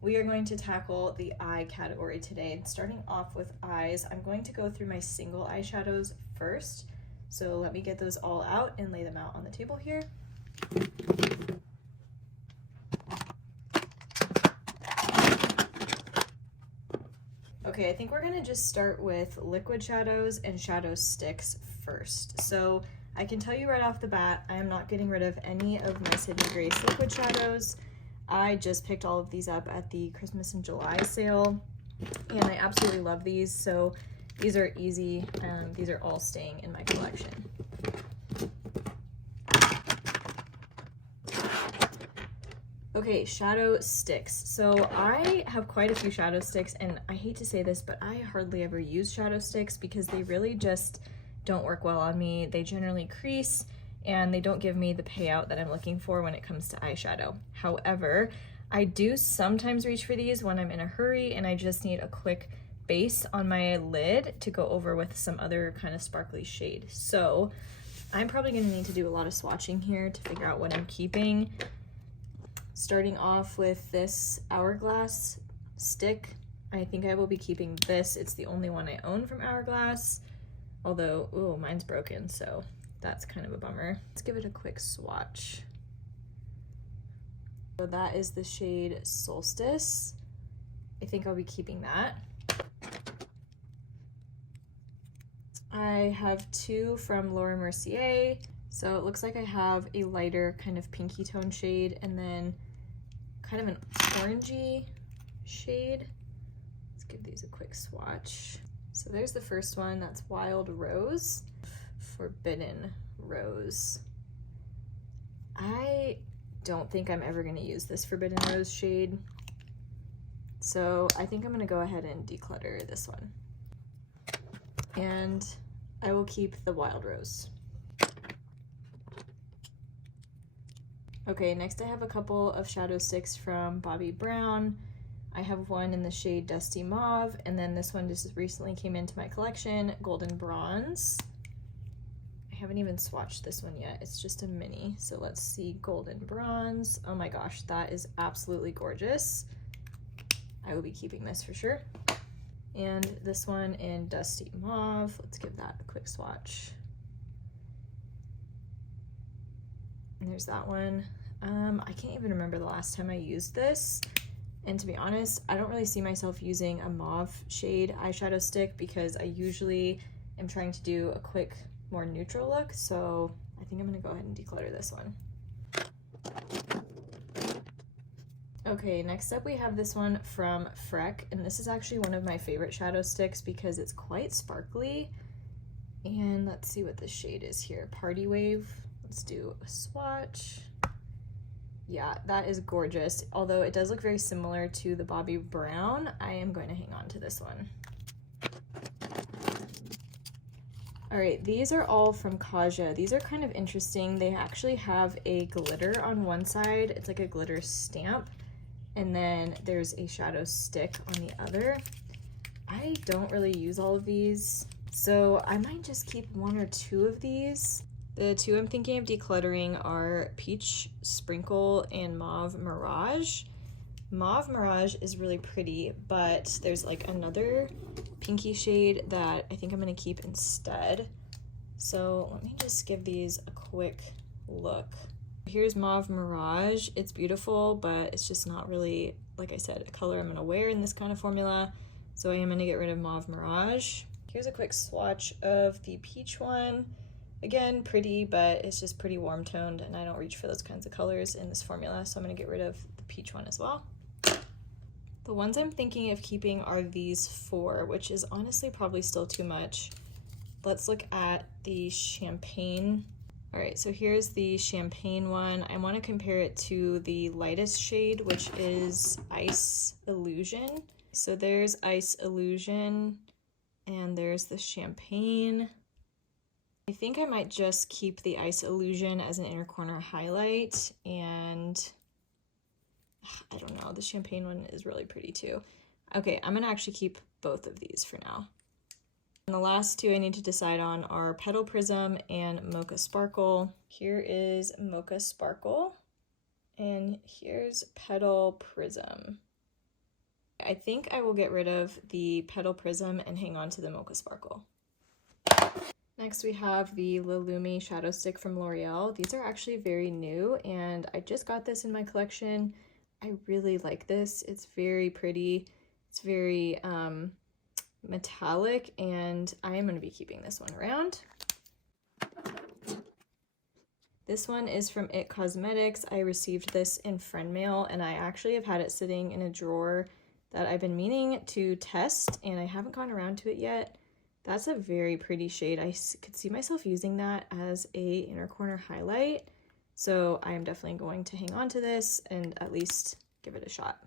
We are going to tackle the eye category today. Starting off with eyes, I'm going to go through my single eyeshadows first. So let me get those all out and lay them out on the table here. Okay, I think we're gonna just start with liquid shadows and shadow sticks first. So I can tell you right off the bat, I am not getting rid of any of my Sydney Grace liquid shadows. I just picked all of these up at the Christmas in July sale, and I absolutely love these. So these are easy, and these are all staying in my collection. Okay, shadow sticks. So I have quite a few shadow sticks, and I hate to say this, but I hardly ever use shadow sticks because they really just don't work well on me. They generally crease, and they don't give me the payout that I'm looking for when it comes to eyeshadow. However, I do sometimes reach for these when I'm in a hurry and I just need a quick base on my lid to go over with some other kind of sparkly shade. So I'm probably gonna need to do a lot of swatching here to figure out what I'm keeping. Starting off with this Hourglass stick, I think I will be keeping this. It's the only one I own from Hourglass, although, ooh, mine's broken, so that's kind of a bummer. Let's give it a quick swatch. So that is the shade Solstice. I think I'll be keeping that. I have two from Laura Mercier. So it looks like I have a lighter kind of pinky tone shade and then kind of an orangey shade. Let's give these a quick swatch. So there's the first one, that's Wild Rose, Forbidden Rose. I don't think I'm ever gonna use this Forbidden Rose shade, so I think I'm gonna go ahead and declutter this one. And I will keep the Wild Rose. Okay, next I have a couple of shadow sticks from Bobbi Brown. I have one in the shade Dusty Mauve, and then this one just recently came into my collection, Golden Bronze. I haven't even swatched this one yet, it's just a mini. So let's see, Golden Bronze. Oh my gosh, that is absolutely gorgeous. I will be keeping this for sure. And this one in Dusty Mauve, let's give that a quick swatch. And there's that one. I can't even remember the last time I used this. And to be honest, I don't really see myself using a mauve shade eyeshadow stick because I usually am trying to do a quick, more neutral look. So I think I'm gonna go ahead and declutter this one. Okay, next up we have this one from Freck, and this is actually one of my favorite shadow sticks because it's quite sparkly. And let's see what the shade is here, Party Wave. Let's do a swatch. Yeah, that is gorgeous. Although it does look very similar to the Bobbi Brown, I am going to hang on to this one. All right, these are all from Kaja. These are kind of interesting. They actually have a glitter on one side. It's like a glitter stamp. And then there's a shadow stick on the other. I don't really use all of these, so I might just keep one or two of these. The two I'm thinking of decluttering are Peach Sprinkle and Mauve Mirage. Mauve Mirage is really pretty, but there's like another pinky shade that I think I'm gonna keep instead. So let me just give these a quick look. Here's Mauve Mirage. It's beautiful, but it's just not really, like I said, a color I'm gonna wear in this kind of formula. So I am gonna get rid of Mauve Mirage. Here's a quick swatch of the peach one. Again, pretty, but it's just pretty warm toned and I don't reach for those kinds of colors in this formula, so I'm gonna get rid of the peach one as well. The ones I'm thinking of keeping are these four, which is honestly probably still too much. Let's look at the champagne. All right, so here's the champagne one. I wanna compare it to the lightest shade, which is Ice Illusion. So there's Ice Illusion and there's the champagne. I think I might just keep the Ice Illusion as an inner corner highlight, and I don't know, the champagne one is really pretty too. Okay, I'm gonna actually keep both of these for now. And the last two I need to decide on are Petal Prism and Mocha Sparkle. Here is Mocha Sparkle, and here's Petal Prism. I think I will get rid of the Petal Prism and hang on to the Mocha Sparkle. Next we have the Lilumi Shadow Stick from L'Oreal. These are actually very new and I just got this in my collection. I really like this. It's very pretty. It's very metallic and I am going to be keeping this one around. This one is from It Cosmetics. I received this in friend mail and I actually have had it sitting in a drawer that I've been meaning to test and I haven't gone around to it yet. That's a very pretty shade. I could see myself using that as a inner corner highlight. So I am definitely going to hang on to this and at least give it a shot.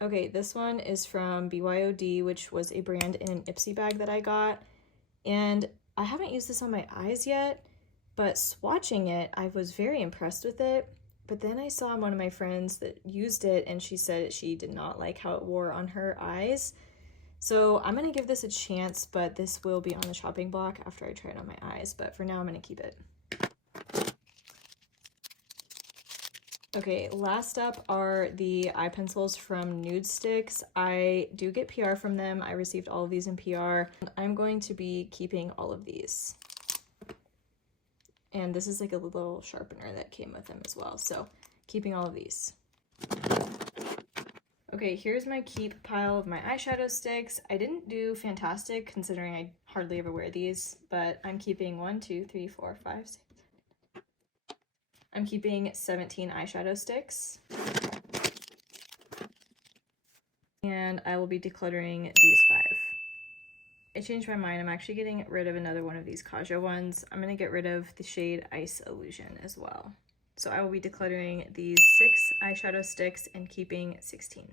Okay, this one is from BYOD, which was a brand in an Ipsy bag that I got. And I haven't used this on my eyes yet, but swatching it, I was very impressed with it. But then I saw one of my friends that used it and she said she did not like how it wore on her eyes. So I'm going to give this a chance, but this will be on the chopping block after I try it on my eyes. But for now, I'm going to keep it. Okay, last up are the eye pencils from Nude Sticks. I do get PR from them. I received all of these in PR. I'm going to be keeping all of these. And this is like a little sharpener that came with them as well. So keeping all of these. Okay, here's my keep pile of my eyeshadow sticks. I didn't do fantastic considering I hardly ever wear these, but I'm keeping 1, 2, 3, 4, 5, 6. I'm keeping 17 eyeshadow sticks. And I will be decluttering these 5. I changed my mind. I'm actually getting rid of another one of these Kaja ones. I'm going to get rid of the shade Ice Illusion as well. So I will be decluttering these 6 eyeshadow sticks and keeping 16.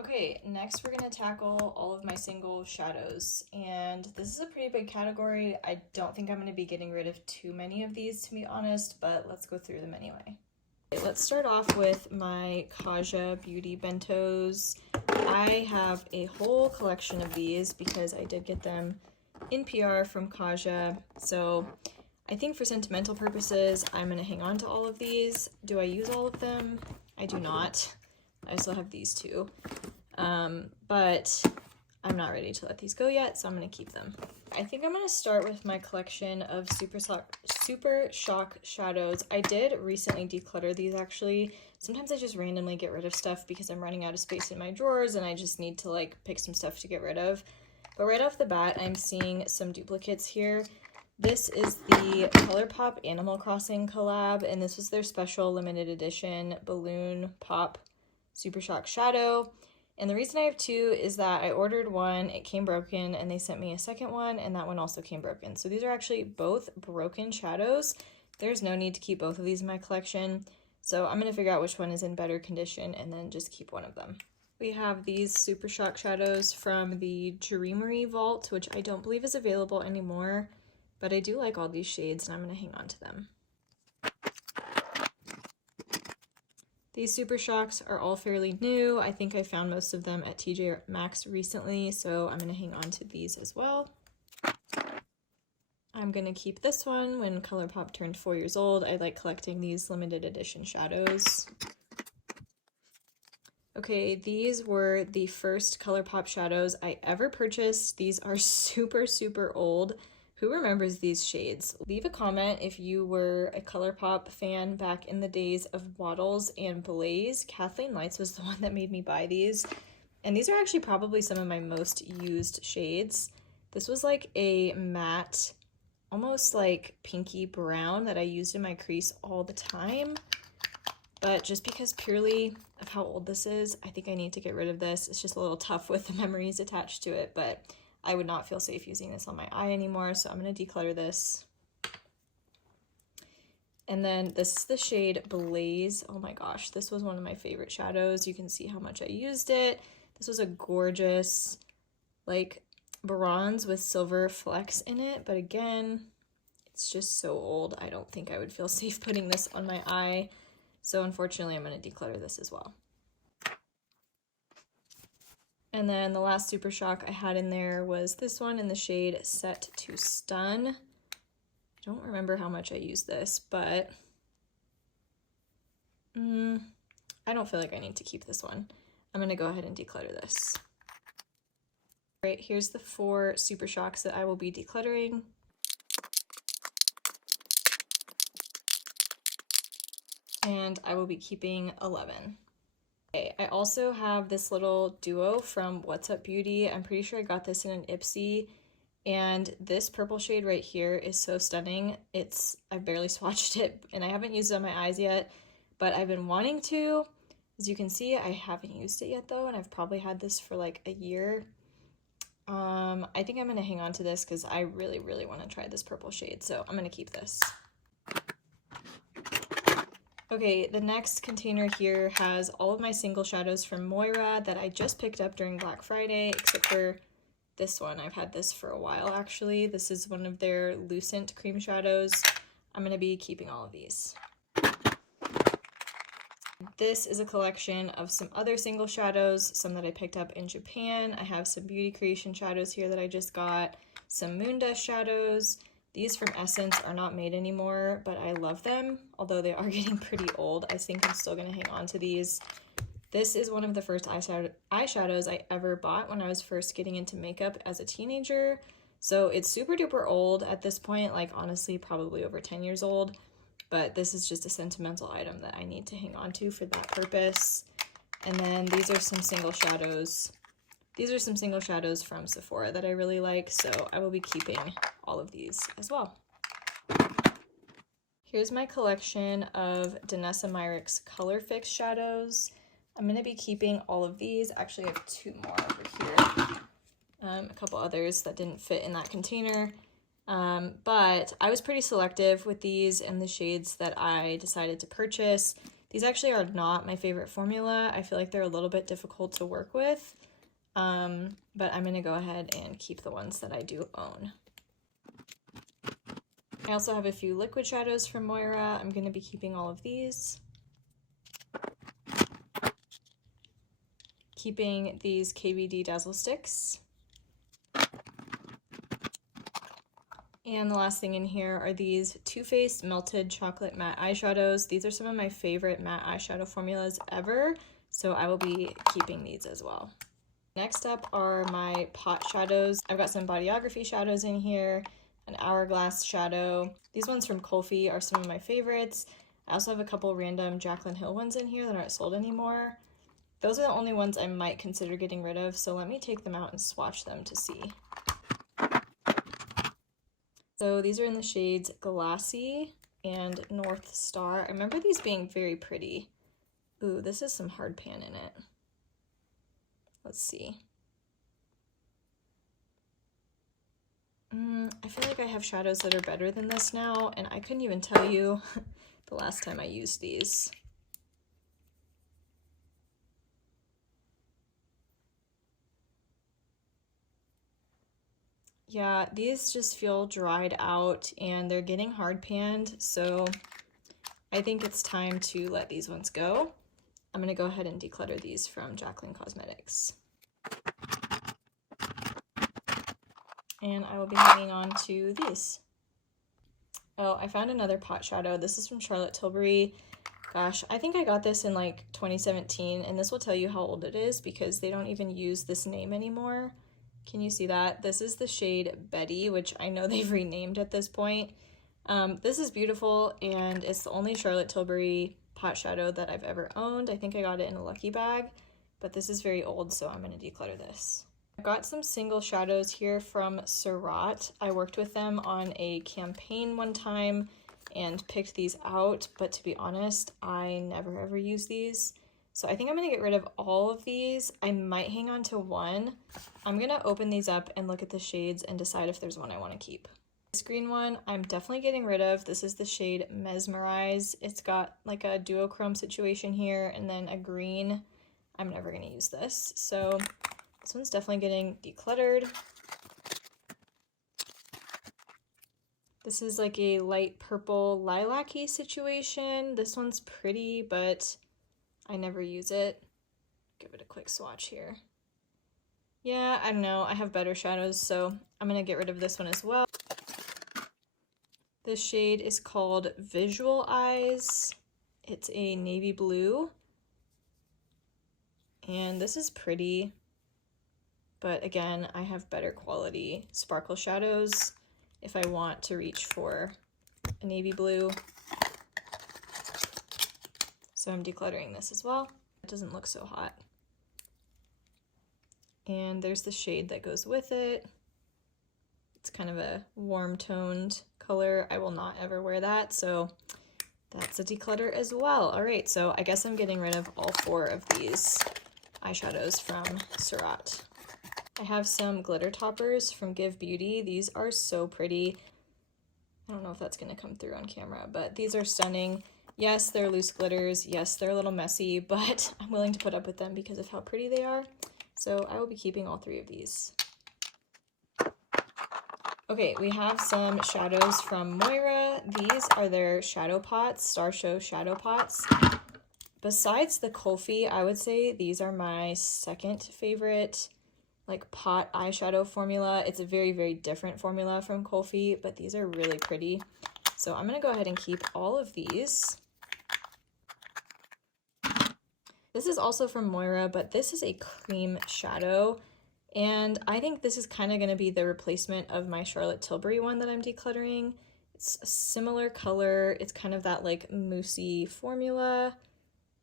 Okay, next we're going to tackle all of my single shadows, and this is a pretty big category. I don't think I'm going to be getting rid of too many of these, to be honest, but let's go through them anyway. Okay, let's start off with my Kaja Beauty Bentos. I have a whole collection of these because I did get them in PR from Kaja, so I think for sentimental purposes, I'm going to hang on to all of these. Do I use all of them? I do not. I still have these two. But I'm not ready to let these go yet, so I'm going to keep them. I think I'm going to start with my collection of Super Shock shadows. I did recently declutter these actually. Sometimes I just randomly get rid of stuff because I'm running out of space in my drawers and I just need to like pick some stuff to get rid of. But right off the bat, I'm seeing some duplicates here. This is the ColourPop Animal Crossing collab, and this was their special limited edition Balloon Pop Super Shock Shadow. And the reason I have 2 is that I ordered one, it came broken, and they sent me a second one, and that one also came broken. So these are actually both broken shadows. There's no need to keep both of these in my collection. So I'm going to figure out which one is in better condition and then just keep one of them. We have these Super Shock shadows from the Dreamery Vault, which I don't believe is available anymore, but I do like all these shades and I'm going to hang on to them. These Super Shocks are all fairly new. I think I found most of them at TJ Maxx recently, so I'm going to hang on to these as well. I'm going to keep this one. When ColourPop turned 4 years old, I like collecting these limited edition shadows. Okay, these were the first ColourPop shadows I ever purchased. These are super, super old. Who remembers these shades? Leave a comment if you were a ColourPop fan back in the days of Waddles and Blaze. Kathleen Lights was the one that made me buy these. And these are actually probably some of my most used shades. This was like a matte, almost like pinky brown that I used in my crease all the time. But just because purely of how old this is, I think I need to get rid of this. It's just a little tough with the memories attached to it, but I would not feel safe using this on my eye anymore, so I'm going to declutter this. And then this is the shade Blaze. Oh my gosh, this was one of my favorite shadows. You can see how much I used it. This was a gorgeous, like, bronze with silver flecks in it, but again, it's just so old. I don't think I would feel safe putting this on my eye, so unfortunately I'm going to declutter this as well. And then the last Super Shock I had in there was this one in the shade Set to Stun. I don't remember how much I used this, but I don't feel like I need to keep this one. I'm gonna go ahead and declutter this. All right, here's the 4 Super Shocks that I will be decluttering. And I will be keeping 11. Okay, I also have this little duo from What's Up Beauty. I'm pretty sure I got this in an Ipsy. And this purple shade right here is so stunning. I've barely swatched it and I haven't used it on my eyes yet, but I've been wanting to. As you can see, I haven't used it yet though, and I've probably had this for like a year. I think I'm gonna hang on to this because I really, really want to try this purple shade, so I'm gonna keep this. Okay, the next container here has all of my single shadows from Moira that I just picked up during Black Friday, except for this one. I've had this for a while actually. This is one of their Lucent cream shadows. I'm gonna be keeping all of these. This is a collection of some other single shadows, some that I picked up in Japan. I have some Beauty Creation shadows here that I just got, some Moondust shadows. These from Essence are not made anymore, but I love them, although they are getting pretty old. I think I'm still gonna hang on to these. This is one of the first eyeshadows I ever bought when I was first getting into makeup as a teenager. So it's super duper old at this point, like honestly, probably over 10 years old. But this is just a sentimental item that I need to hang on to for that purpose. And then these are some single shadows. These are some single shadows from Sephora that I really like, so I will be keeping all of these as well. Here's my collection of Danessa Myricks Color Fix shadows. I'm going to be keeping all of these. Actually, I have 2 more over here. A couple others that didn't fit in that container. But I was pretty selective with these and the shades that I decided to purchase. These actually are not my favorite formula. I feel like they're a little bit difficult to work with. But I'm going to go ahead and keep the ones that I do own. I also have a few liquid shadows from Moira. I'm going to be keeping all of these. Keeping these KVD Dazzle Sticks. And the last thing in here are these Too Faced Melted Chocolate Matte Eyeshadows. These are some of my favorite matte eyeshadow formulas ever, so I will be keeping these as well. Next up are my pot shadows. I've got some Bodyography shadows in here, an Hourglass shadow. These ones from Kulfi are some of my favorites. I also have a couple random Jaclyn Hill ones in here that aren't sold anymore. Those are the only ones I might consider getting rid of, so let me take them out and swatch them to see. So these are in the shades Glassy and North Star. I remember these being very pretty. Ooh, this is some hard pan in it. Let's see. I feel like I have shadows that are better than this now, and I couldn't even tell you the last time I used these. Yeah, these just feel dried out and they're getting hard panned, so I think it's time to let these ones go. I'm going to go ahead and declutter these from Jaclyn Cosmetics. And I will be hanging on to these. Oh, I found another pot shadow. This is from Charlotte Tilbury. Gosh, I think I got this in like 2017, and this will tell you how old it is because they don't even use this name anymore. Can you see that? This is the shade Betty, which I know they've renamed at this point. This is beautiful, and it's the only Charlotte Tilbury pot shadow that I've ever owned. I think I got it in a lucky bag, but this is very old, so I'm going to declutter this. I've got some single shadows here from Surratt. I worked with them on a campaign one time and picked these out, but to be honest, I never ever use these. So I think I'm going to get rid of all of these. I might hang on to one. I'm going to open these up and look at the shades and decide if there's one I want to keep. This green one, I'm definitely getting rid of. This is the shade Mesmerize. It's got like a duochrome situation here and then a green. I'm never going to use this. So this one's definitely getting decluttered. This is like a light purple lilac-y situation. This one's pretty, but I never use it. Give it a quick swatch here. Yeah, I don't know. I have better shadows, so I'm gonna get rid of this one as well. This shade is called Visual Eyes. It's a navy blue. And this is pretty, but again, I have better quality sparkle shadows if I want to reach for a navy blue. So I'm decluttering this as well. It doesn't look so hot. And there's the shade that goes with it. It's kind of a warm toned color. I will not ever wear that, so that's a declutter as well. All right, so I guess I'm getting rid of all 4 of these eyeshadows from Surat. I have some glitter toppers from Give Beauty. These are so pretty. I don't know if that's going to come through on camera, but these are stunning. Yes, they're loose glitters. Yes, they're a little messy, but I'm willing to put up with them because of how pretty they are. So I will be keeping all 3 of these. Okay, we have some shadows from Moira. These are their shadow pots, Star Show shadow pots. Besides the Kulfi, I would say these are my second favorite like pot eyeshadow formula. It's a very, very different formula from Kulfi, but these are really pretty. So I'm gonna go ahead and keep all of these. This is also from Moira, but this is a cream shadow. And I think this is kind of going to be the replacement of my Charlotte Tilbury one that I'm decluttering. It's a similar color. It's kind of that like moussey formula.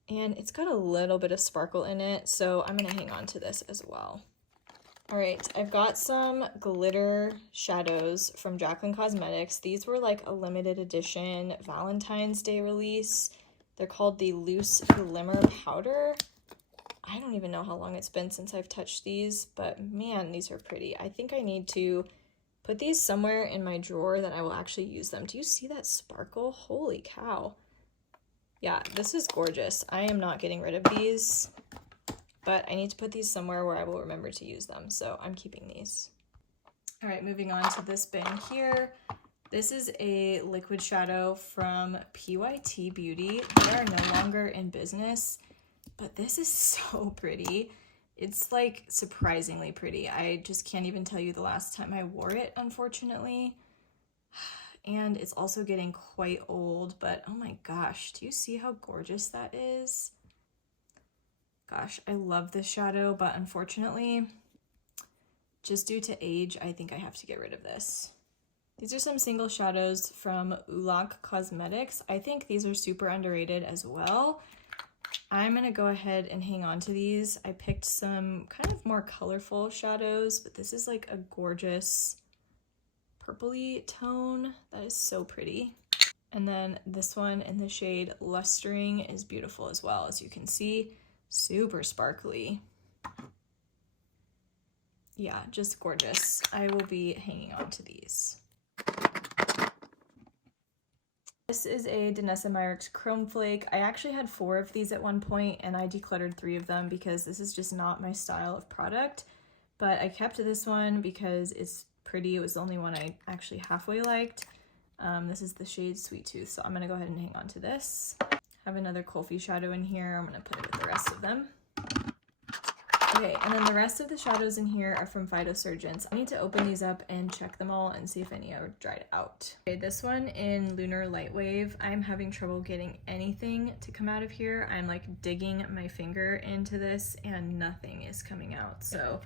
And it's got a little bit of sparkle in it. So I'm going to hang on to this as well. All right, I've got some glitter shadows from Jaclyn Cosmetics. These were like a limited edition Valentine's Day release. They're called the Loose Glimmer Powder. I don't even know how long it's been since I've touched these, but man, these are pretty. I think I need to put these somewhere in my drawer that I will actually use them. Do you see that sparkle? Holy cow. Yeah, this is gorgeous. I am not getting rid of these, but I need to put these somewhere where I will remember to use them, so I'm keeping these. All right, moving on to this bin here. This is a liquid shadow from PYT Beauty. They are no longer in business, but this is so pretty. It's like surprisingly pretty. I just can't even tell you the last time I wore it, unfortunately. And it's also getting quite old, but oh my gosh, do you see how gorgeous that is? Gosh, I love this shadow, but unfortunately, just due to age, I think I have to get rid of this. These are some single shadows from Ulak Cosmetics. I think these are super underrated as well. I'm gonna go ahead and hang on to these. I picked some kind of more colorful shadows, but this is like a gorgeous purpley tone. That is so pretty. And then this one in the shade Lustering is beautiful as well. As you can see, super sparkly. Yeah, just gorgeous. I will be hanging on to these. This is a Danessa Myricks Chrome Flake. I actually had 4 of these at one point and I decluttered 3 of them because this is just not my style of product. But I kept this one because it's pretty. It was the only one I actually halfway liked. This is the shade Sweet Tooth, so I'm going to go ahead and hang on to this. I have another Kulfi shadow in here. I'm going to put it with the rest of them. Okay, and then the rest of the shadows in here are from Phytosurgence. I need to open these up and check them all and see if any are dried out. Okay, this one in Lunar Lightwave, I'm having trouble getting anything to come out of here. I'm like digging my finger into this and nothing is coming out. So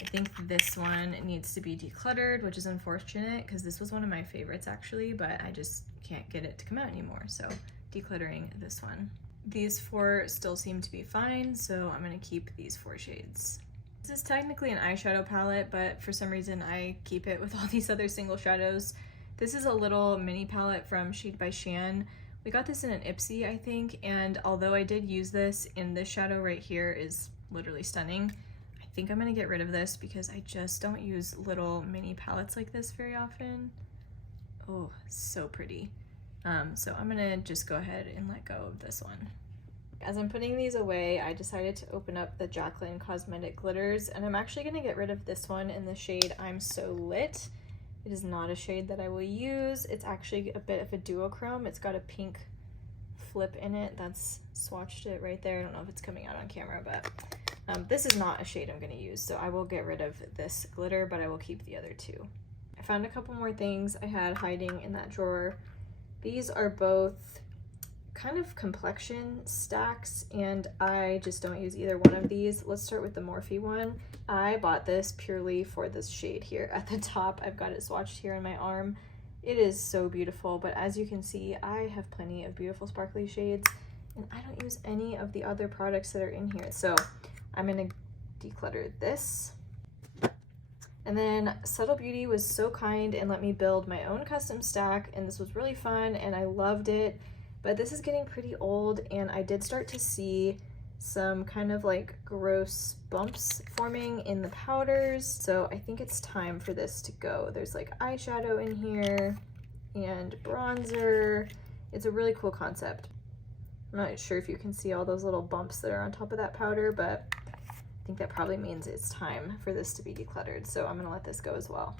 I think this one needs to be decluttered, which is unfortunate because this was one of my favorites actually, but I just can't get it to come out anymore. So decluttering this one. These 4 still seem to be fine, so I'm going to keep these 4 shades. This is technically an eyeshadow palette, but for some reason I keep it with all these other single shadows. This is a little mini palette from Shade by Shan. We got this in an Ipsy, I think, and although I did use this in this shadow right here is literally stunning, I think I'm going to get rid of this because I just don't use little mini palettes like this very often. Oh, so pretty. So I'm gonna just go ahead and let go of this one. As I'm putting these away, I decided to open up the Jaclyn Cosmetic glitters, and I'm actually gonna get rid of this one in the shade I'm So Lit. It is not a shade that I will use. It's actually a bit of a duochrome. It's got a pink flip in it. That's swatched it right there. I don't know if it's coming out on camera, but This is not a shade I'm going to use, so I will get rid of this glitter, but I will keep the other two. I found a couple more things I had hiding in that drawer. These are both kind of complexion stacks, and I just don't use either one of these. Let's start with the Morphe one. I bought this purely for this shade here at the top. I've got it swatched here on my arm. It is so beautiful, but as you can see, I have plenty of beautiful sparkly shades, and I don't use any of the other products that are in here. So I'm gonna declutter this. And then Subtle Beauty was so kind and let me build my own custom stack, and this was really fun and I loved it. But this is getting pretty old, and I did start to see some kind of like gross bumps forming in the powders. So I think it's time for this to go. There's like eyeshadow in here and bronzer. It's a really cool concept. I'm not sure if you can see all those little bumps that are on top of that powder, but I think that probably means it's time for this to be decluttered. So I'm gonna let this go as well.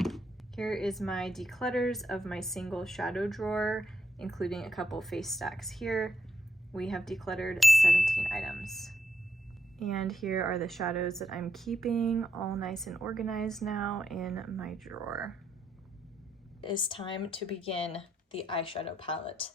Here is my declutters of my single shadow drawer, including a couple face stacks here. We have decluttered 17 items. And here are the shadows that I'm keeping, all nice and organized now in my drawer. It's time to begin the eyeshadow palette.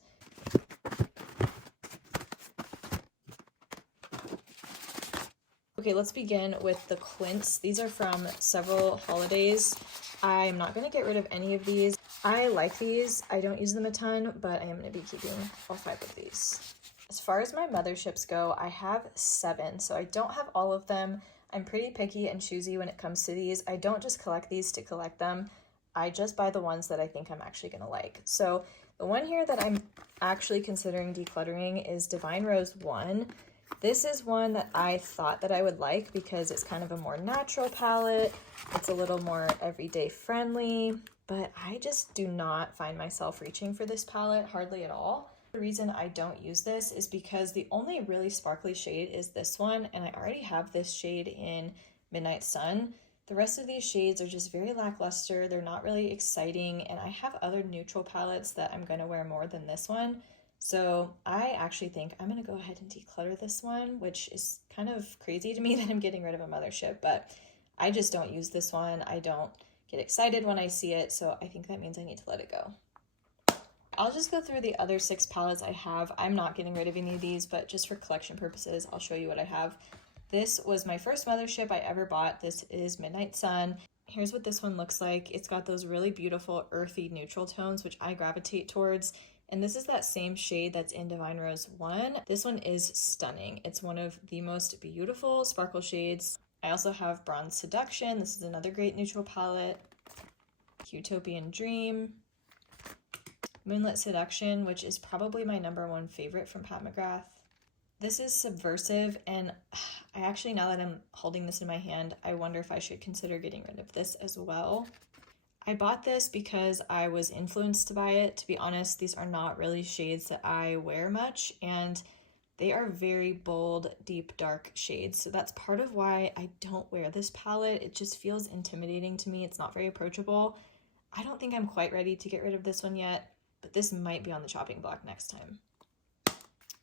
Okay, let's begin with the quints. These are from several holidays. I'm not gonna get rid of any of these. I like these. I don't use them a ton, but I am gonna be keeping all 5 of these. As far as my motherships go, I have 7, so I don't have all of them. I'm pretty picky and choosy when it comes to these. I don't just collect these to collect them. I just buy the ones that I think I'm actually gonna like. So the one here that I'm actually considering decluttering is Divine Rose 1. This is one that I thought that I would like because it's kind of a more natural palette. It's a little more everyday friendly, but I just do not find myself reaching for this palette hardly at all. The reason I don't use this is because the only really sparkly shade is this one, and I already have this shade in Midnight Sun. The rest of these shades are just very lackluster. They're not really exciting, and I have other neutral palettes that I'm gonna wear more than this one. So I actually think I'm gonna go ahead and declutter this one, which is kind of crazy to me that I'm getting rid of a mothership, but I just don't use this one. I don't get excited when I see it, so I think that means I need to let it go. I'll just go through the other 6 palettes I have. I'm not getting rid of any of these, but just for collection purposes, I'll show you what I have. This was my first mothership I ever bought. This is Midnight Sun. Here's what this one looks like. It's got those really beautiful earthy neutral tones, which I gravitate towards. And this is that same shade that's in Divine Rose 1. This one is stunning. It's one of the most beautiful sparkle shades. I also have Bronze Seduction. This is another great neutral palette. Utopian Dream. Moonlit Seduction, which is probably my #1 favorite from Pat McGrath. This is Subversive, and I actually, now that I'm holding this in my hand, I wonder if I should consider getting rid of this as well. I bought this because I was influenced to buy it. To be honest, these are not really shades that I wear much, and they are very bold, deep, dark shades. So that's part of why I don't wear this palette. It just feels intimidating to me. It's not very approachable. I don't think I'm quite ready to get rid of this one yet, but this might be on the chopping block next time.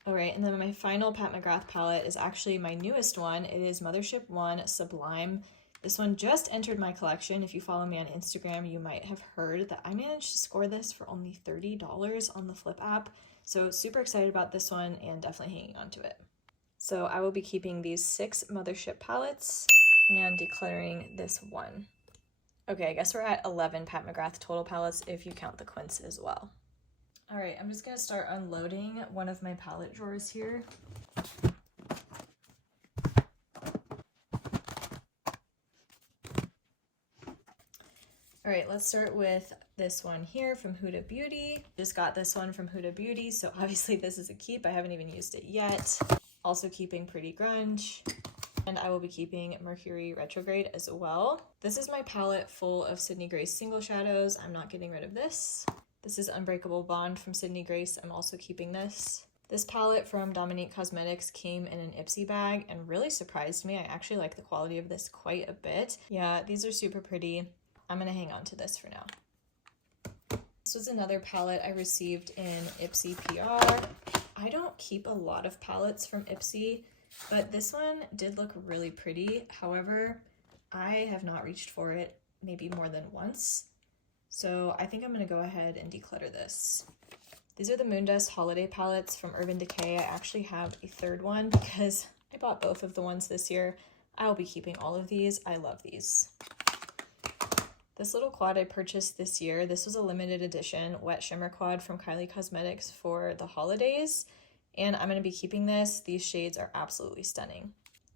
All right, and then my final Pat McGrath palette is actually my newest one. It is Mothership 1 Sublime. This one just entered my collection. If you follow me on Instagram, you might have heard that I managed to score this for only $30 on the Flip app. So super excited about this one and definitely hanging on to it. So I will be keeping these 6 Mothership palettes and decluttering this one. Okay, I guess we're at 11 Pat McGrath total palettes if you count the quints as well. All right, I'm just gonna start unloading one of my palette drawers here. All right, let's start with this one here from Huda Beauty. Just got this one from Huda Beauty, so obviously this is a keep. I haven't even used it yet. Also keeping Pretty Grunge. And I will be keeping Mercury Retrograde as well. This is my palette full of Sydney Grace single shadows. I'm not getting rid of this. This is Unbreakable Bond from Sydney Grace. I'm also keeping this. This palette from Dominique Cosmetics came in an Ipsy bag and really surprised me. I actually like the quality of this quite a bit. Yeah, these are super pretty. I'm gonna hang on to this for now. This was another palette I received in Ipsy PR. I don't keep a lot of palettes from Ipsy. But this one did look really pretty. However, I have not reached for it maybe more than once. So I think I'm gonna go ahead and declutter this. These are the Moondust Holiday Palettes from Urban Decay. I actually have a third one because I bought both of the ones this year. I'll be keeping all of these. I love these. This little quad I purchased this year. This was a limited edition wet shimmer quad from Kylie Cosmetics for the holidays. And I'm going to be keeping this. These shades are absolutely stunning.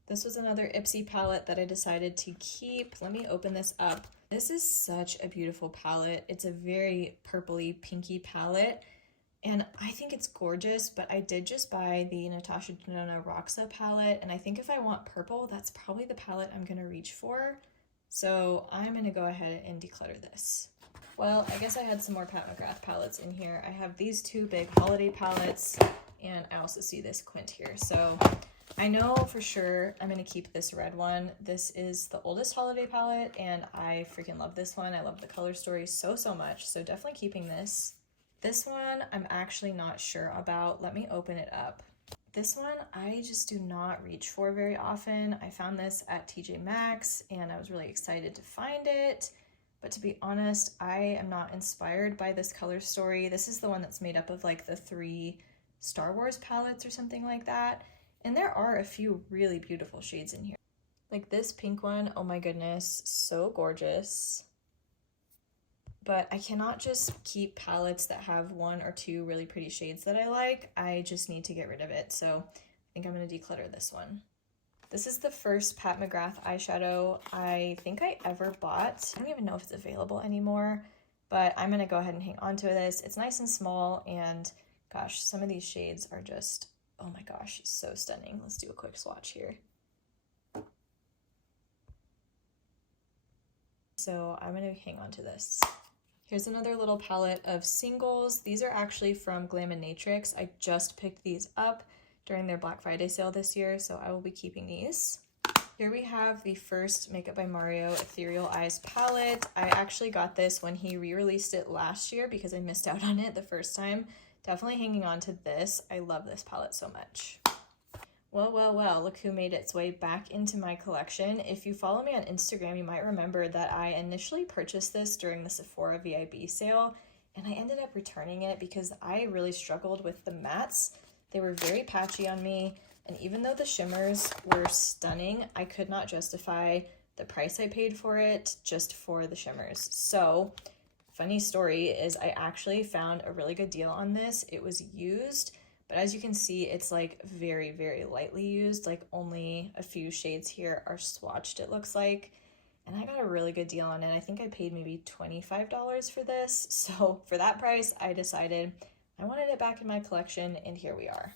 This was another Ipsy palette that I decided to keep. Let me open this up. This is such a beautiful palette. It's a very purpley, pinky palette. And I think it's gorgeous, but I did just buy the Natasha Denona Roxa palette. And I think if I want purple, that's probably the palette I'm going to reach for. So I'm going to go ahead and declutter this. Well, I guess I had some more Pat McGrath palettes in here. I have these two big holiday palettes, and I also see this Quint here. So I know for sure I'm going to keep this red one. This is the oldest holiday palette, and I freaking love this one. I love the color story so much, so definitely keeping this. This one I'm actually not sure about. Let me open it up. This one I just do not reach for very often. I found this at TJ Maxx and I was really excited to find it. But to be honest, I am not inspired by this color story. This is the one that's made up of like the 3 Star Wars palettes or something like that. And there are a few really beautiful shades in here. Like this pink one, oh my goodness, so gorgeous. But I cannot just keep palettes that have 1 or 2 really pretty shades that I like. I just need to get rid of it. So I think I'm going to declutter this one. This is the first Pat McGrath eyeshadow I think I ever bought. I don't even know if it's available anymore, but I'm going to go ahead and hang on to this. It's nice and small, and gosh, some of these shades are just, oh my gosh, so stunning. Let's do a quick swatch here. So I'm going to hang on to this. Here's another little palette of singles. These are actually from Glaminatrix. I just picked these up during their Black Friday sale this year, so I will be keeping these. Here we have the first Makeup by Mario Ethereal Eyes palette. I actually got this when he re-released it last year because I missed out on it the first time. Definitely hanging on to this. I love this palette so much. Well, look who made its way back into my collection. If you follow me on Instagram, you might remember that I initially purchased this during the Sephora VIB sale, and I ended up returning it because I really struggled with the mattes. They were very patchy on me, and even though the shimmers were stunning, I could not justify the price I paid for it just for the shimmers. So, funny story is I actually found a really good deal on this. It was used, but as you can see, it's like very lightly used, like only a few shades here are swatched, it looks like. And I got a really good deal on it. I think I paid maybe $25 for this. So for that price, I decided I wanted it back in my collection, and here we are,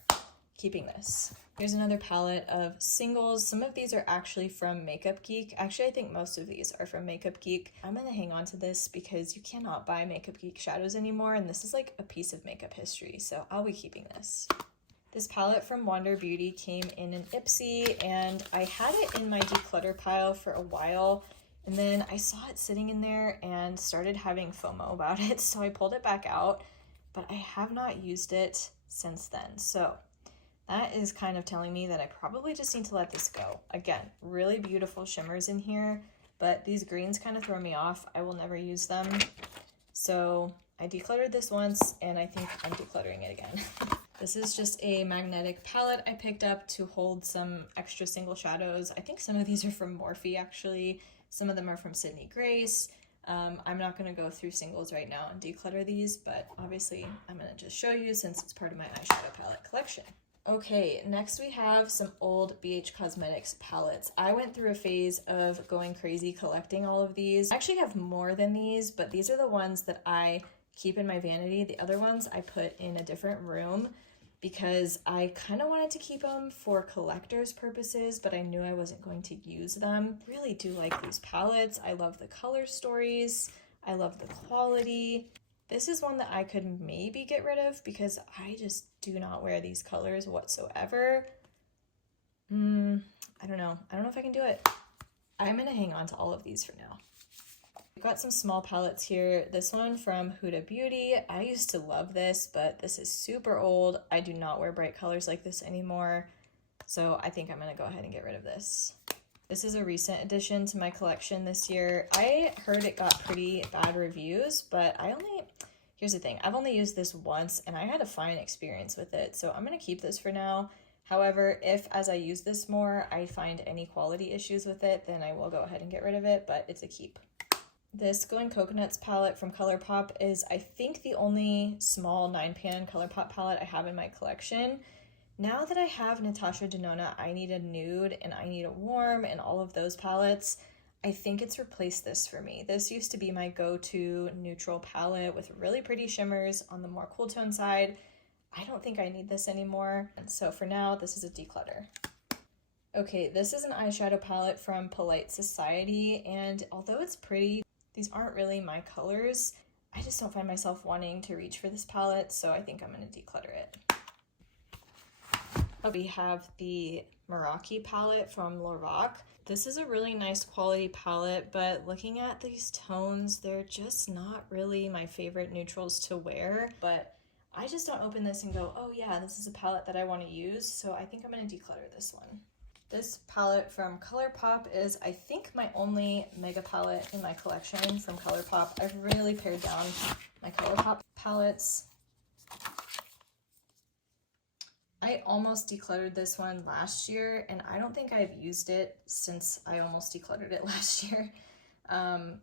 keeping this. Here's another palette of singles. Some of these are actually from Makeup Geek. Actually, I think most of these are from Makeup Geek. I'm gonna hang on to this because you cannot buy Makeup Geek shadows anymore, and this is like a piece of makeup history, so I'll be keeping this. This palette from Wander Beauty came in an Ipsy, and I had it in my declutter pile for a while, and then I saw it sitting in there and started having FOMO about it, so I pulled it back out, but I have not used it since then. So that is kind of telling me that I probably just need to let this go. Again, really beautiful shimmers in here, but these greens kind of throw me off. I will never use them. So I decluttered this once, and I think I'm decluttering it again. This is just a magnetic palette I picked up to hold some extra single shadows. I think some of these are from Morphe, actually. Some of them are from Sydney Grace. I'm not going to go through singles right now and declutter these, but obviously I'm going to just show you since it's part of my eyeshadow palette collection. Okay, next we have some old BH Cosmetics palettes. I went through a phase of going crazy collecting all of these. I actually have more than these, but these are the ones that I keep in my vanity. The other ones I put in a different room because I kind of wanted to keep them for collector's purposes, but I knew I wasn't going to use them. Really do like these palettes. I love the color stories. I love the quality. This is one that I could maybe get rid of because I just do not wear these colors whatsoever. I don't know. I don't know if I can do it. I'm going to hang on to all of these for now. We've got some small palettes here. This one from Huda Beauty. I used to love this, but this is super old. I do not wear bright colors like this anymore. So I think I'm gonna go ahead and get rid of this. This is a recent addition to my collection this year. I heard it got pretty bad reviews, but here's the thing, I've only used this once and I had a fine experience with it, so I'm gonna keep this for now. However, if as I use this more, I find any quality issues with it, then I will go ahead and get rid of it, but it's a keep. This Glowing Coconuts palette from ColourPop is, I think, the only small 9-pan ColourPop palette I have in my collection. Now that I have Natasha Denona, I Need a Nude and I Need a Warm and all of those palettes, I think it's replaced this for me. This used to be my go-to neutral palette with really pretty shimmers on the more cool tone side. I don't think I need this anymore. And so for now, this is a declutter. Okay, this is an eyeshadow palette from Polite Society, and although it's pretty, these aren't really my colors. I just don't find myself wanting to reach for this palette, so I think I'm gonna declutter it. We have the Meraki palette from Lorac. This is a really nice quality palette, but looking at these tones, they're just not really my favorite neutrals to wear. But I just don't open this and go, oh yeah, this is a palette that I want to use, so I think I'm gonna declutter this one. This palette from ColourPop is, I think, my only mega palette in my collection from ColourPop. I've really pared down my ColourPop palettes. I almost decluttered this one last year, and I don't think I've used it since I almost decluttered it last year.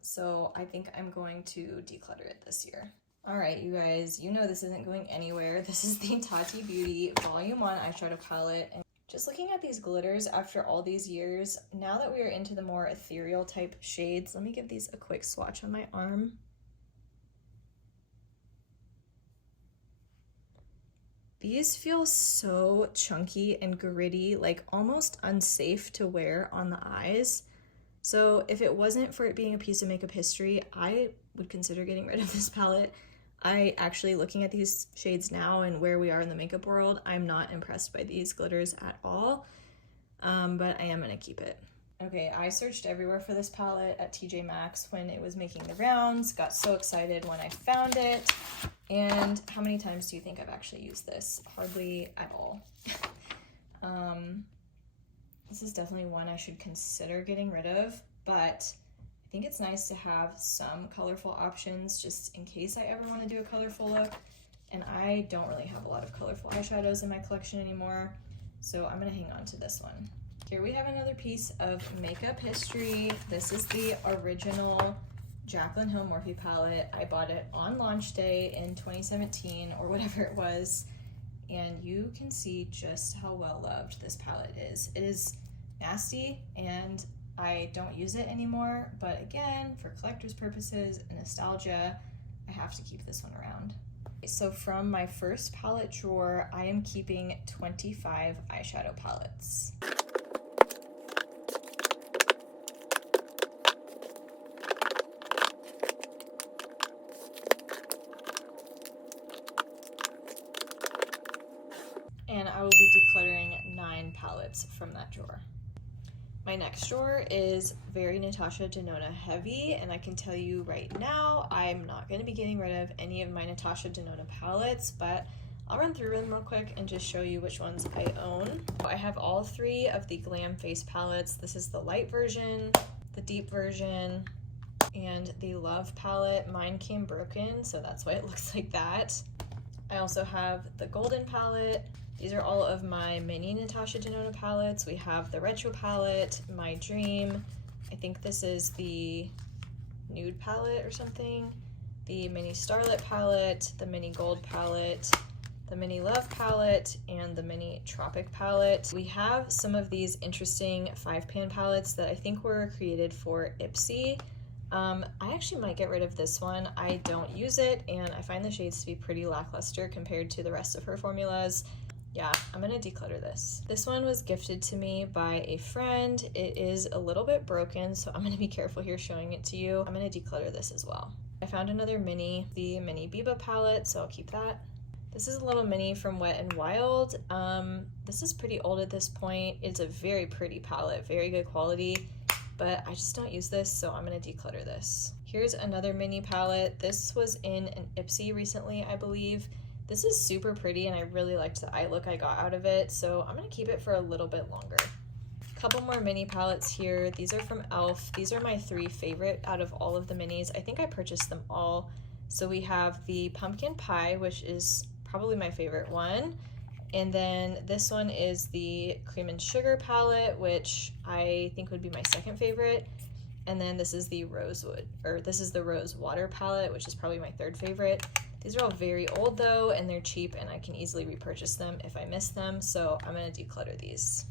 So I think I'm going to declutter it this year. All right, you guys, you know this isn't going anywhere. This is the Tati Beauty Volume 1 eyeshadow palette. And just looking at these glitters after all these years, now that we are into the more ethereal type shades, let me give these a quick swatch on my arm. These feel so chunky and gritty, like almost unsafe to wear on the eyes. So if it wasn't for it being a piece of makeup history, I would consider getting rid of this palette. I actually, looking at these shades now and where we are in the makeup world, I'm not impressed by these glitters at all, but I am gonna keep it. Okay, I searched everywhere for this palette at TJ Maxx when it was making the rounds, got so excited when I found it, and how many times do you think I've actually used this? Hardly at all. This is definitely one I should consider getting rid of, but I think it's nice to have some colorful options just in case I ever want to do a colorful look, and I don't really have a lot of colorful eyeshadows in my collection anymore, so I'm gonna hang on to this one. Here we have another piece of makeup history. This is the original Jaclyn Hill Morphe palette. I bought it on launch day in 2017 or whatever it was, and you can see just how well loved this palette is. It is nasty and I don't use it anymore, but again, for collector's purposes and nostalgia, I have to keep this one around. So from my first palette drawer, I am keeping 25 eyeshadow palettes. And I will be decluttering 9 palettes from that drawer. My next drawer is very Natasha Denona heavy, and I can tell you right now, I'm not going to be getting rid of any of my Natasha Denona palettes, but I'll run through them real quick and just show you which ones I own. I have all 3 of the Glam Face palettes. This is the light version, the deep version, and the Love palette. Mine came broken, so that's why it looks like that. I also have the Golden palette. These are all of my mini Natasha Denona palettes. We have the Retro palette, My Dream. I think this is the Nude palette or something. The mini Starlit palette, the mini Gold palette, the mini Love palette, and the mini Tropic palette. We have some of these interesting 5-pan palettes that I think were created for Ipsy. I actually might get rid of this one. I don't use it, and I find the shades to be pretty lackluster compared to the rest of her formulas. Yeah, I'm gonna declutter this. This one was gifted to me by a friend. It is a little bit broken, so I'm gonna be careful here showing it to you. I'm gonna declutter this as well. I found another mini, the mini Biba palette, so I'll keep that. This is a little mini from Wet n Wild. This is pretty old at this point. It's a very pretty palette, very good quality, but I just don't use this, so I'm gonna declutter this. Here's another mini palette. This was in an Ipsy recently, I believe. This is super pretty and I really liked the eye look I got out of it, so I'm gonna keep it for a little bit longer. Couple more mini palettes here. These are from e.l.f. These are my 3 favorite out of all of the minis. I think I purchased them all. So we have the pumpkin pie, which is probably my favorite one. And then this one is the cream and sugar palette, which I think would be my 2nd favorite. And then this is the rose water palette, which is probably my 3rd favorite. These are all very old though, and they're cheap and I can easily repurchase them if I miss them. So I'm gonna declutter these.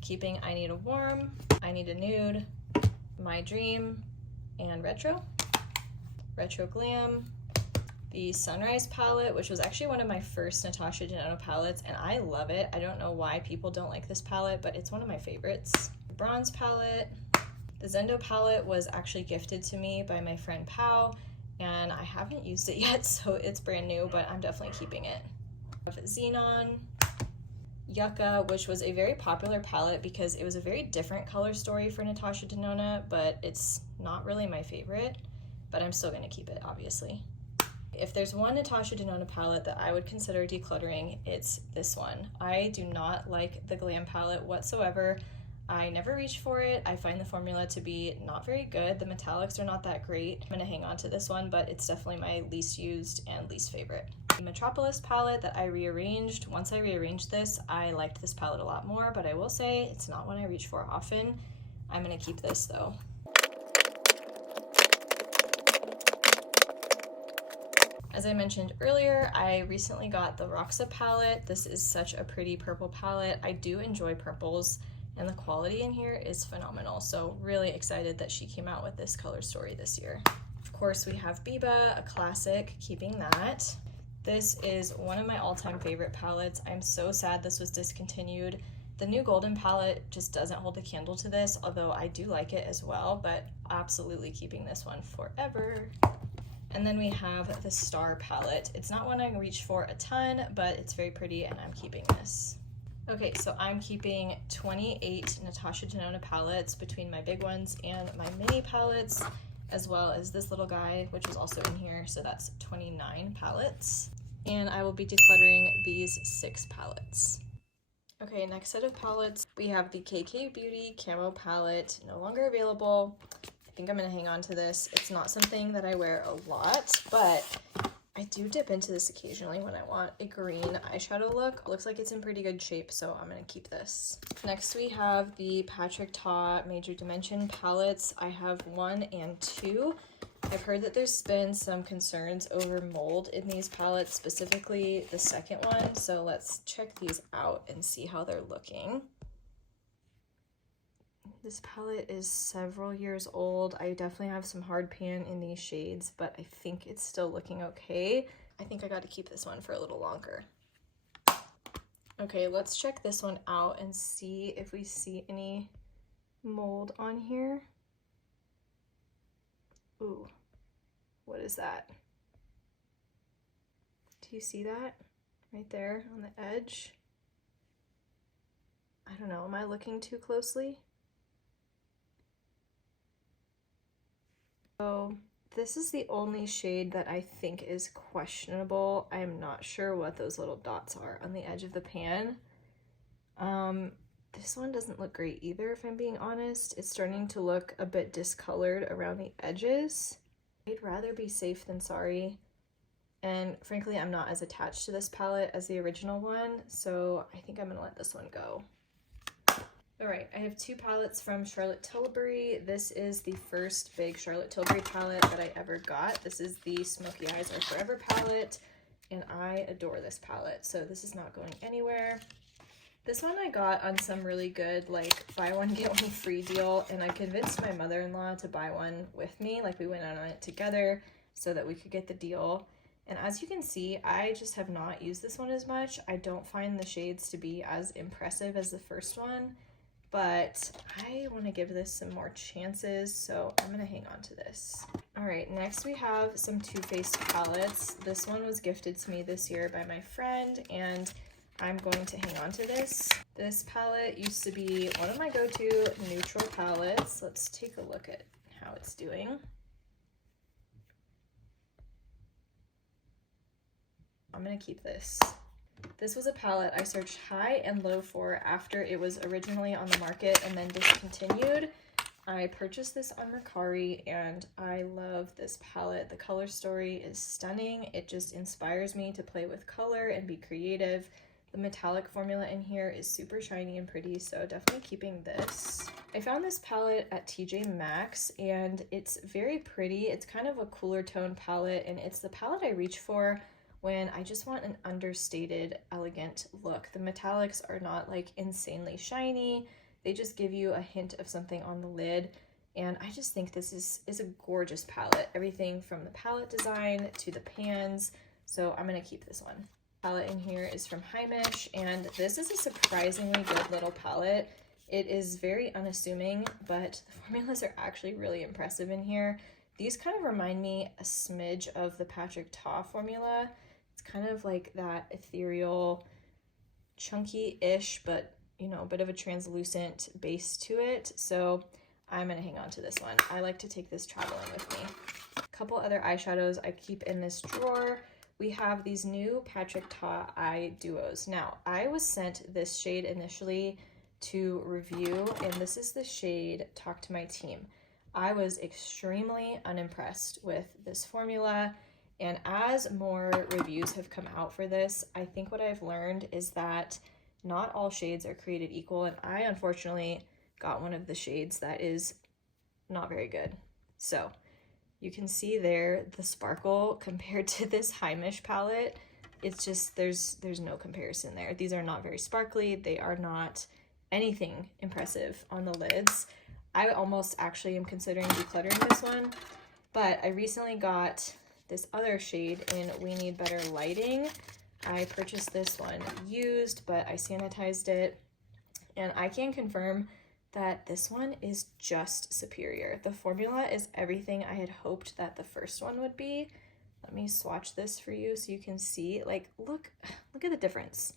Keeping I Need a Warm, I Need a Nude, My Dream, and Retro Glam, the Sunrise palette, which was actually one of my first Natasha Denona palettes, and I love it. I don't know why people don't like this palette, but it's one of my favorites. The Bronze palette. The Zendo palette was actually gifted to me by my friend Pau, and I haven't used it yet, so it's brand new, but I'm definitely keeping it. Xenon. Yucca, which was a very popular palette because it was a very different color story for Natasha Denona, but it's not really my favorite, but I'm still going to keep it, obviously. If there's one Natasha Denona palette that I would consider decluttering, it's this one. I do not like the Glam palette whatsoever. I never reach for it. I find the formula to be not very good. The metallics are not that great. I'm going to hang on to this one, but it's definitely my least used and least favorite. The Metropolis palette that I rearranged. Once I rearranged this, I liked this palette a lot more, but I will say it's not one I reach for often. I'm going to keep this though. As I mentioned earlier, I recently got the Roxa palette. This is such a pretty purple palette. I do enjoy purples, and the quality in here is phenomenal. So really excited that she came out with this color story this year. Of course, we have Biba, a classic, keeping that. This is one of my all-time favorite palettes. I'm so sad this was discontinued. The new golden palette just doesn't hold a candle to this, although I do like it as well, but absolutely keeping this one forever. And then we have the Star palette. It's not one I reach for a ton, but it's very pretty and I'm keeping this. Okay, so I'm keeping 28 Natasha Denona palettes between my big ones and my mini palettes, as well as this little guy, which is also in here, so that's 29 palettes. And I will be decluttering these 6 palettes. Okay, next set of palettes, we have the KK Beauty Camo palette, no longer available. I think I'm gonna hang on to this. It's not something that I wear a lot, but I do dip into this occasionally when I want a green eyeshadow look. Looks like it's in pretty good shape, so I'm gonna keep this. Next we have the Patrick Ta Major Dimension palettes. I have 1 and 2. I've heard that there's been some concerns over mold in these palettes, specifically the second one, so let's check these out and see how they're looking. This palette is several years old. I definitely have some hard pan in these shades, but I think it's still looking okay. I think I got to keep this one for a little longer. Okay, let's check this one out and see if we see any mold on here. Ooh, what is that? Do you see that? Right there on the edge? I don't know, am I looking too closely? So this is the only shade that I think is questionable. I am not sure what those little dots are on the edge of the pan. This one doesn't look great either, if I'm being honest. It's starting to look a bit discolored around the edges. I'd rather be safe than sorry. And frankly, I'm not as attached to this palette as the original one, so I think I'm gonna let this one go. All right, I have 2 palettes from Charlotte Tilbury. This is the first big Charlotte Tilbury palette that I ever got. This is the Smoky Eyes Are Forever palette, and I adore this palette, so this is not going anywhere. This one I got on some really good, like, buy one, get one free deal, and I convinced my mother-in-law to buy one with me. Like, we went out on it together so that we could get the deal. And as you can see, I just have not used this one as much. I don't find the shades to be as impressive as the first one, but I want to give this some more chances, so I'm going to hang on to this. All right, next we have some Too Faced palettes. This one was gifted to me this year by my friend, and I'm going to hang on to this. This palette used to be one of my go-to neutral palettes. Let's take a look at how it's doing. I'm gonna keep this. This was a palette I searched high and low for after it was originally on the market and then discontinued. I purchased this on Mercari and I love this palette. The color story is stunning. It just inspires me to play with color and be creative. The metallic formula in here is super shiny and pretty, so definitely keeping this. I found this palette at TJ Maxx and it's very pretty. It's kind of a cooler tone palette and it's the palette I reach for when I just want an understated, elegant look. The metallics are not like insanely shiny. They just give you a hint of something on the lid. And I just think this is a gorgeous palette. Everything from the palette design to the pans. So I'm gonna keep this one. Palette in here is from Heimish, and this is a surprisingly good little palette. It is very unassuming, but the formulas are actually really impressive in here. These kind of remind me a smidge of the Patrick Ta formula. It's kind of like that ethereal, chunky-ish, but you know, a bit of a translucent base to it. So I'm gonna hang on to this one. I like to take this traveling with me. A couple other eyeshadows I keep in this drawer. We have these new Patrick Ta eye duos. Now, I was sent this shade initially to review, and this is the shade Talk to My Team. I was extremely unimpressed with this formula, and as more reviews have come out for this, I think what I've learned is that not all shades are created equal, and I unfortunately got one of the shades that is not very good. So you can see there the sparkle compared to this Heimish palette. It's just, there's no comparison there. These are not very sparkly. They are not anything impressive on the lids. I almost actually am considering decluttering this one, but I recently got this other shade in We Need Better Lighting. I purchased this one used, but I sanitized it, and I can confirm that this one is just superior. The formula is everything I had hoped that the first one would be. Let me swatch this for you so you can see, like, look at the difference.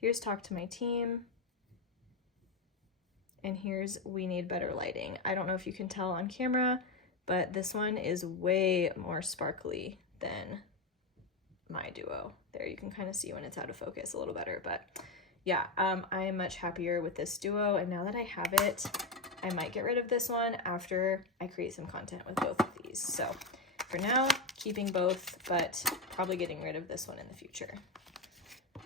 Here's Talk to My Team, and here's We Need Better Lighting. I don't know if you can tell on camera, but this one is way more sparkly than my duo. There, you can kind of see when it's out of focus a little better, but yeah, I am much happier with this duo, and now that I have it, I might get rid of this one after I create some content with both of these. So for now, keeping both, but probably getting rid of this one in the future.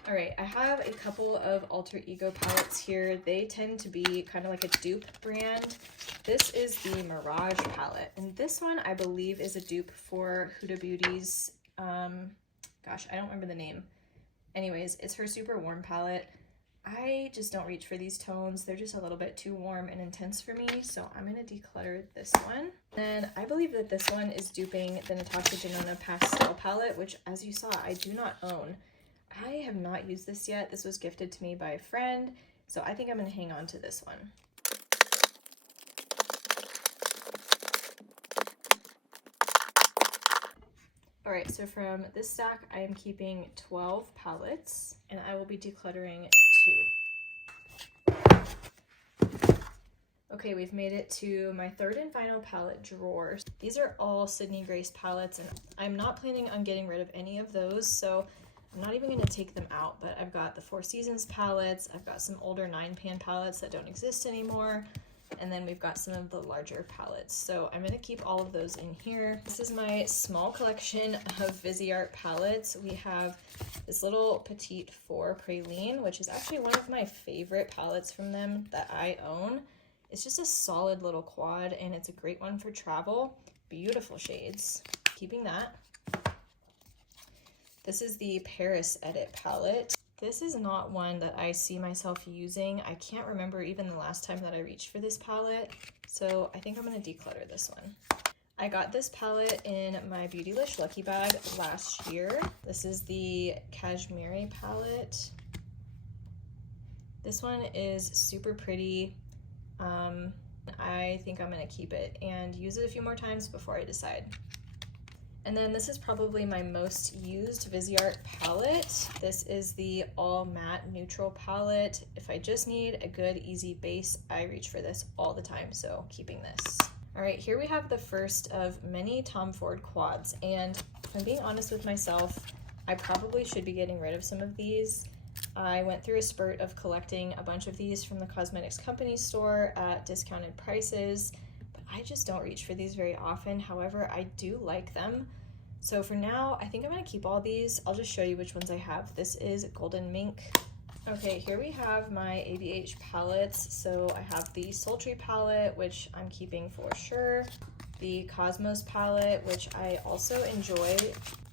All right, I have a couple of Alter Ego palettes here. They tend to be kind of like a dupe brand. This is the Mirage palette, and this one I believe is a dupe for Huda Beauty's, gosh, I don't remember the name. Anyways, it's her super warm palette. I just don't reach for these tones. They're just a little bit too warm and intense for me, so I'm gonna declutter this one. Then I believe that this one is duping the Natasha Denona Pastel palette, which, as you saw, I do not own. I have not used this yet. This was gifted to me by a friend, so I think I'm gonna hang on to this one. All right, so from this stack, I am keeping 12 palettes, and I will be decluttering 2. Okay, we've made it to my third and final palette drawer. These are all Sydney Grace palettes, and I'm not planning on getting rid of any of those, so I'm not even gonna take them out, but I've got the Four Seasons palettes, I've got some older 9-pan palettes that don't exist anymore, and then we've got some of the larger palettes. So I'm gonna keep all of those in here. This is my small collection of Viseart palettes. We have this little Petite 4 Praline, which is actually one of my favorite palettes from them that I own. It's just a solid little quad, and it's a great one for travel. Beautiful shades. Keeping that. This is the Paris Edit palette. This is not one that I see myself using. I can't remember even the last time that I reached for this palette, so I think I'm gonna declutter this one. I got this palette in my Beautylish Lucky Bag last year. This is the Cashmere palette. This one is super pretty. I think I'm gonna keep it and use it a few more times before I decide. And then this is probably my most used Viseart palette. This is the All Matte Neutral palette. If I just need a good, easy base, I reach for this all the time, so keeping this. All right, here we have the first of many Tom Ford quads, and if I'm being honest with myself, I probably should be getting rid of some of these. I went through a spurt of collecting a bunch of these from the cosmetics company store at discounted prices, but I just don't reach for these very often. However, I do like them. So for now, I think I'm gonna keep all these. I'll just show you which ones I have. This is Golden Mink. Okay, here we have my ABH palettes. So I have the Sultry palette, which I'm keeping for sure. The Cosmos palette, which I also enjoy.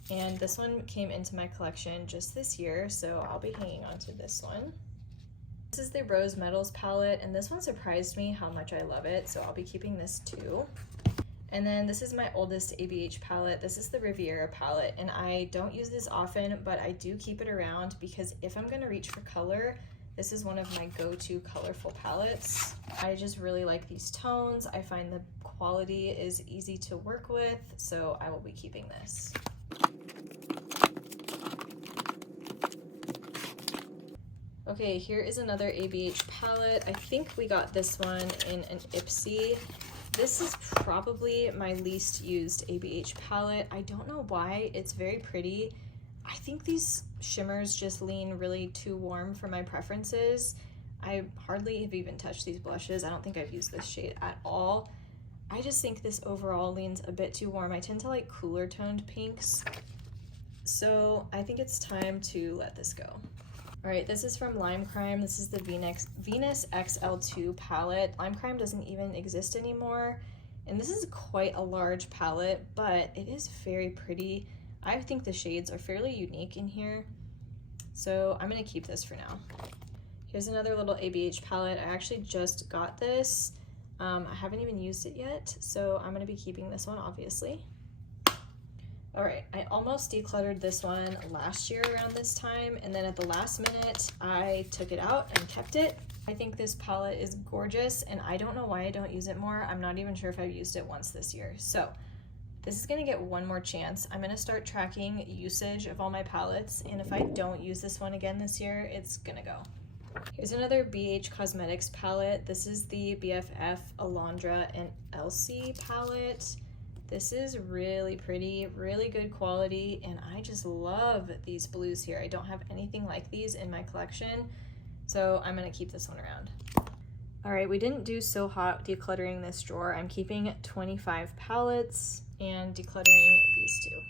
And this one came into my collection just this year, so I'll be hanging on to this one. This is the Rose Metals palette, and this one surprised me how much I love it, so I'll be keeping this too. And then this is my oldest ABH palette. This is the Riviera palette, and I don't use this often, but I do keep it around because if I'm gonna reach for color, this is one of my go-to colorful palettes. I just really like these tones. I find the quality is easy to work with, so I will be keeping this. Okay, here is another ABH palette. I think we got this one in an Ipsy. This is probably my least used ABH palette. I don't know why, it's very pretty. I think these shimmers just lean really too warm for my preferences. I hardly have even touched these blushes. I don't think I've used this shade at all. I just think this overall leans a bit too warm. I tend to like cooler toned pinks. So I think it's time to let this go. All right, this is from Lime Crime. This is the Venus XL2 palette. Lime Crime doesn't even exist anymore. And this is quite a large palette, but it is very pretty. I think the shades are fairly unique in here. So I'm gonna keep this for now. Here's another little ABH palette. I actually just got this. I haven't even used it yet, so I'm gonna be keeping this one, obviously. All right, I almost decluttered this one last year around this time, and then at the last minute, I took it out and kept it. I think this palette is gorgeous, and I don't know why I don't use it more. I'm not even sure if I've used it once this year. So this is gonna get one more chance. I'm gonna start tracking usage of all my palettes, and if I don't use this one again this year, it's gonna go. Here's another BH Cosmetics palette. This is the BFF Alondra and Elsie palette. This is really pretty, really good quality, and I just love these blues here. I don't have anything like these in my collection, so I'm gonna keep this one around. All right, we didn't do so hot decluttering this drawer. I'm keeping 25 palettes and decluttering these two.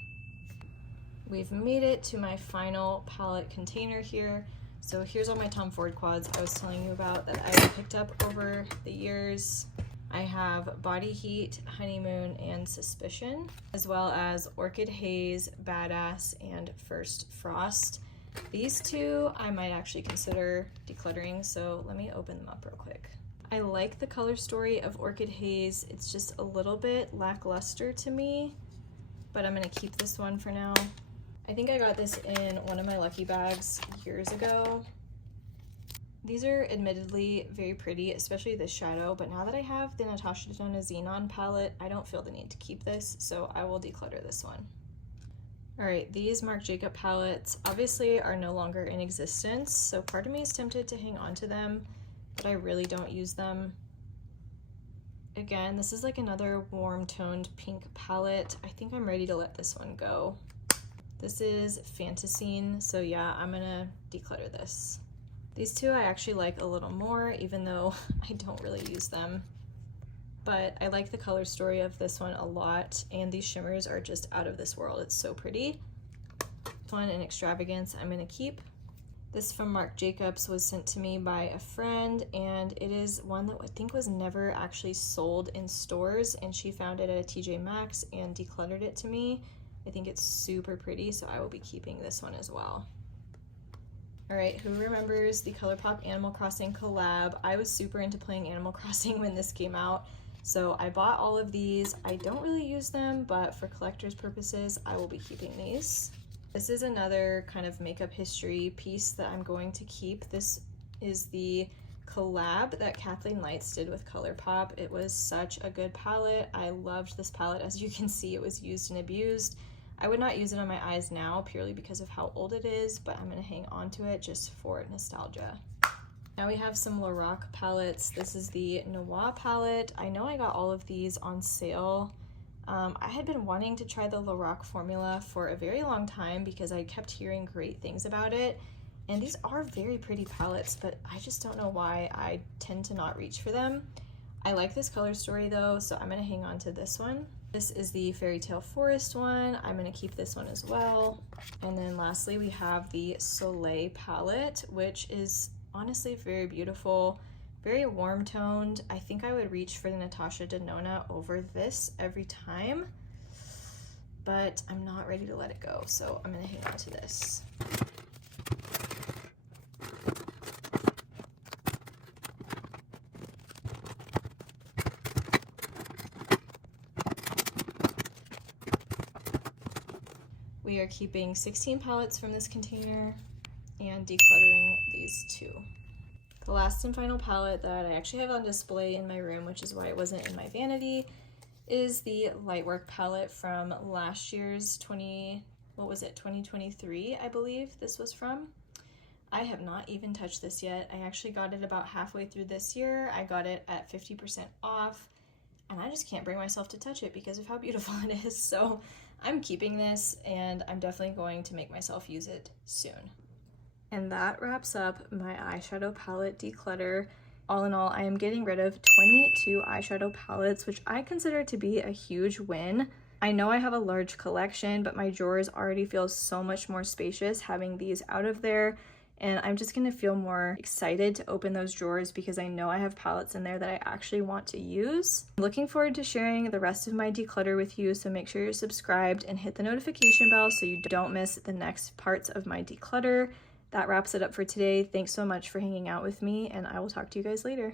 We've made it to my final palette container here. So here's all my Tom Ford quads I was telling you about that I picked up over the years. I have Body Heat, Honeymoon, and Suspicion, as well as Orchid Haze, Badass, and First Frost. These two I might actually consider decluttering, so let me open them up real quick. I like the color story of Orchid Haze. It's just a little bit lackluster to me, but I'm gonna keep this one for now. I think I got this in one of my lucky bags years ago. These are admittedly very pretty, especially this shadow, but now that I have the Natasha Denona Xenon palette, I don't feel the need to keep this, so I will declutter this one. All right, these Marc Jacob palettes obviously are no longer in existence, so part of me is tempted to hang on to them, but I really don't use them. Again, this is like another warm toned pink palette. I think I'm ready to let this one go. This is Fantasine, so yeah, I'm gonna declutter this. These two I actually like a little more, even though I don't really use them. But I like the color story of this one a lot, and these shimmers are just out of this world. It's so pretty. This one in Extravagance I'm gonna keep. This from Marc Jacobs was sent to me by a friend, and it is one that I think was never actually sold in stores, and she found it at a TJ Maxx and decluttered it to me. I think it's super pretty, so I will be keeping this one as well. All right, who remembers the ColourPop Animal Crossing collab? I was super into playing Animal Crossing when this came out, so I bought all of these. I don't really use them, but for collector's purposes, I will be keeping these. This is another kind of makeup history piece that I'm going to keep. This is the collab that Kathleen Lights did with ColourPop. It was such a good palette. I loved this palette. As you can see, it was used and abused. I would not use it on my eyes now purely because of how old it is, but I'm gonna hang on to it just for nostalgia. Now we have some Lorac palettes. This is the Noir palette. I know I got all of these on sale I had been wanting to try the Lorac formula for a very long time because I kept hearing great things about it. And these are very pretty palettes, but I just don't know why I tend to not reach for them. I like this color story though, so I'm gonna hang on to this one. This is the Fairy Tale Forest one. I'm gonna keep this one as well. And then lastly, we have the Soleil palette, which is honestly very beautiful, very warm toned. I think I would reach for the Natasha Denona over this every time, but I'm not ready to let it go, so I'm gonna hang on to this. We are keeping 16 palettes from this container and decluttering these 2. The last and final palette that I actually have on display in my room, which is why it wasn't in my vanity, is the Lightwork palette from last year's 2023, I believe this was from. I have not even touched this yet. I actually got it about halfway through this year. I got it at 50% off, and I just can't bring myself to touch it because of how beautiful it is. So I'm keeping this, and I'm definitely going to make myself use it soon. And that wraps up my eyeshadow palette declutter. All in all, I am getting rid of 22 eyeshadow palettes, which I consider to be a huge win. I know I have a large collection, but my drawers already feel so much more spacious having these out of there. And I'm just gonna feel more excited to open those drawers because I know I have palettes in there that I actually want to use. I'm looking forward to sharing the rest of my declutter with you, so make sure you're subscribed and hit the notification bell so you don't miss the next parts of my declutter. That wraps it up for today. Thanks so much for hanging out with me, and I will talk to you guys later.